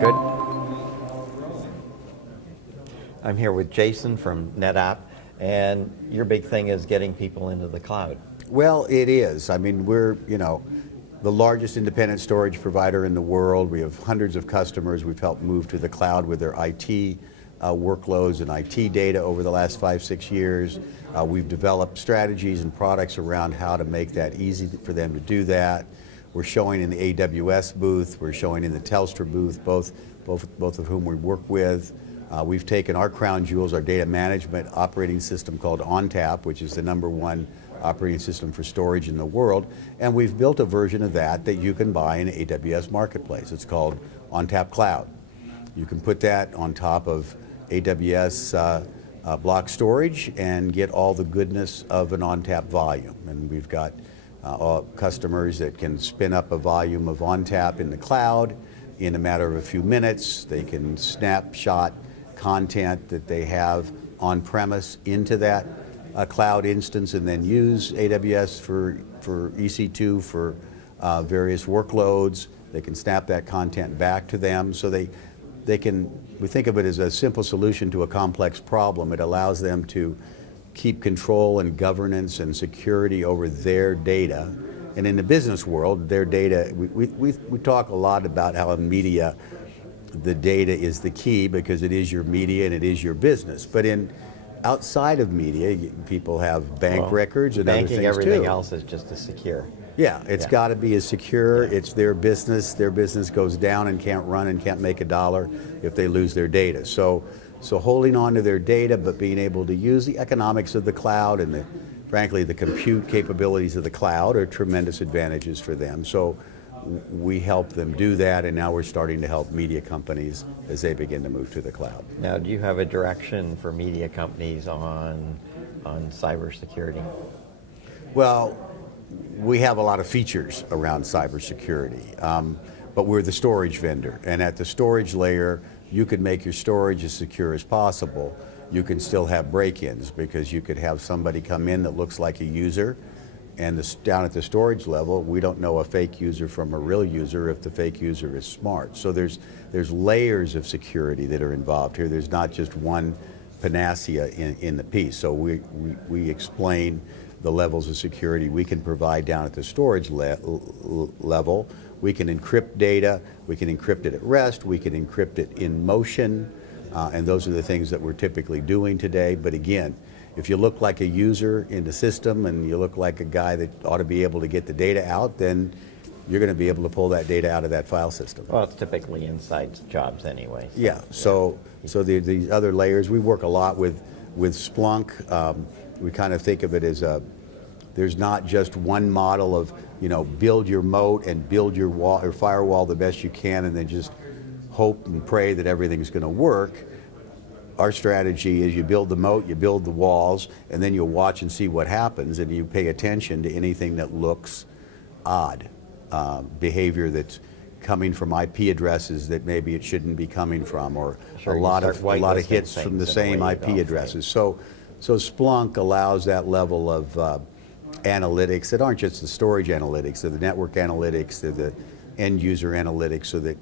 Good. I'm here with Jason from NetApp, and your big thing is getting people into the cloud. Well, it is. I mean, we're, the largest independent storage provider in the world. We have hundreds of customers we've helped move to the cloud with their IT workloads and IT data over the last 5-6 years. We've developed strategies and products around how to make that easy for them to do that. We're showing in the AWS booth, we're showing in the Telstra booth, both of whom we work with. We've taken our crown jewels, our data management operating system called ONTAP, which is the #1 operating system for storage in the world, and we've built a version of that you can buy in AWS Marketplace. It's called ONTAP Cloud. You can put that on top of AWS block storage and get all the goodness of an ONTAP volume. And we've got customers that can spin up a volume of ONTAP in the cloud in a matter of a few minutes. They can snapshot content that they have on premise into that cloud instance and then use AWS for EC2 for various workloads. They can snap that content back to them, so we think of it as a simple solution to a complex problem. It allows them to keep control and governance and security over their data. And in the business world, their data, we talk a lot about how in media, the data is the key because it is your media and it is your business. But outside of media, people have bank records and other things too. Banking, everything else is just as secure. Yeah, it's got to be as secure. It's their business. Their business goes down and can't run and can't make a dollar if they lose their data. So holding on to their data, but being able to use the economics of the cloud and frankly, the compute capabilities of the cloud are tremendous advantages for them. So we help them do that, and now we're starting to help media companies as they begin to move to the cloud. Now, do you have a direction for media companies on cybersecurity? Well, we have a lot of features around cybersecurity, but we're the storage vendor, and at the storage layer, you could make your storage as secure as possible. You can still have break-ins because you could have somebody come in that looks like a user, and down at the storage level, we don't know a fake user from a real user if the fake user is smart. So there's layers of security that are involved here. There's not just one panacea in the piece. So we explain the levels of security we can provide down at the storage level. We can encrypt data, we can encrypt it at rest, we can encrypt it in motion, and those are the things that we're typically doing today. But again, if you look like a user in the system and you look like a guy that ought to be able to get the data out, then you're going to be able to pull that data out of that file system. Well, it's typically inside jobs anyway. Yeah, so these other layers, we work a lot with Splunk. We kind of think of it as there's not just one model of, build your moat and build your wall or firewall the best you can and then just hope and pray that everything's going to work. Our strategy is you build the moat, you build the walls, and then you watch and see what happens, and you pay attention to anything that looks odd, behavior that's coming from IP addresses that maybe it shouldn't be coming from, or a lot of hits from the same IP addresses. So Splunk allows that level of analytics that aren't just the storage analytics, they're the network analytics, they're the end user analytics, so that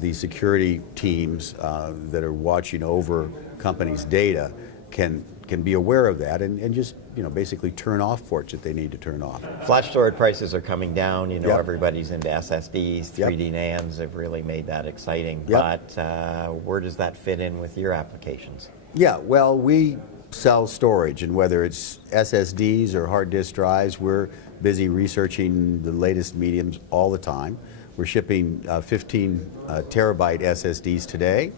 these security teams that are watching over companies' data can be aware of that and just basically turn off ports that they need to turn off. Flash storage prices are coming down. Yep. Everybody's into SSDs, 3D NANDs have really made that exciting. Yep. But where does that fit in with your applications? Yeah, well, we sell storage, and whether it's SSDs or hard disk drives, we're busy researching the latest mediums all the time. We're shipping 15 terabyte SSDs today.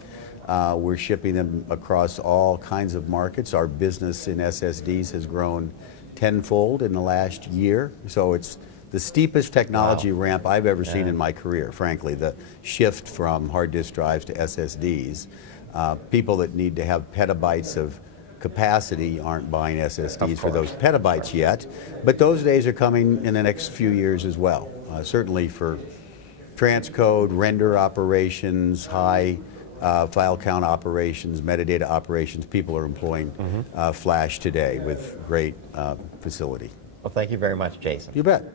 We're shipping them across all kinds of markets. Our business in SSDs has grown tenfold in the last year. So it's the steepest technology ramp I've ever seen in my career, frankly, the shift from hard disk drives to SSDs. People that need to have petabytes of capacity aren't buying SSDs for those petabytes yet, but those days are coming in the next few years as well. Certainly for transcode, render operations, high file count operations, metadata operations, people are employing flash today with great facility. Well, thank you very much, Jason. You bet.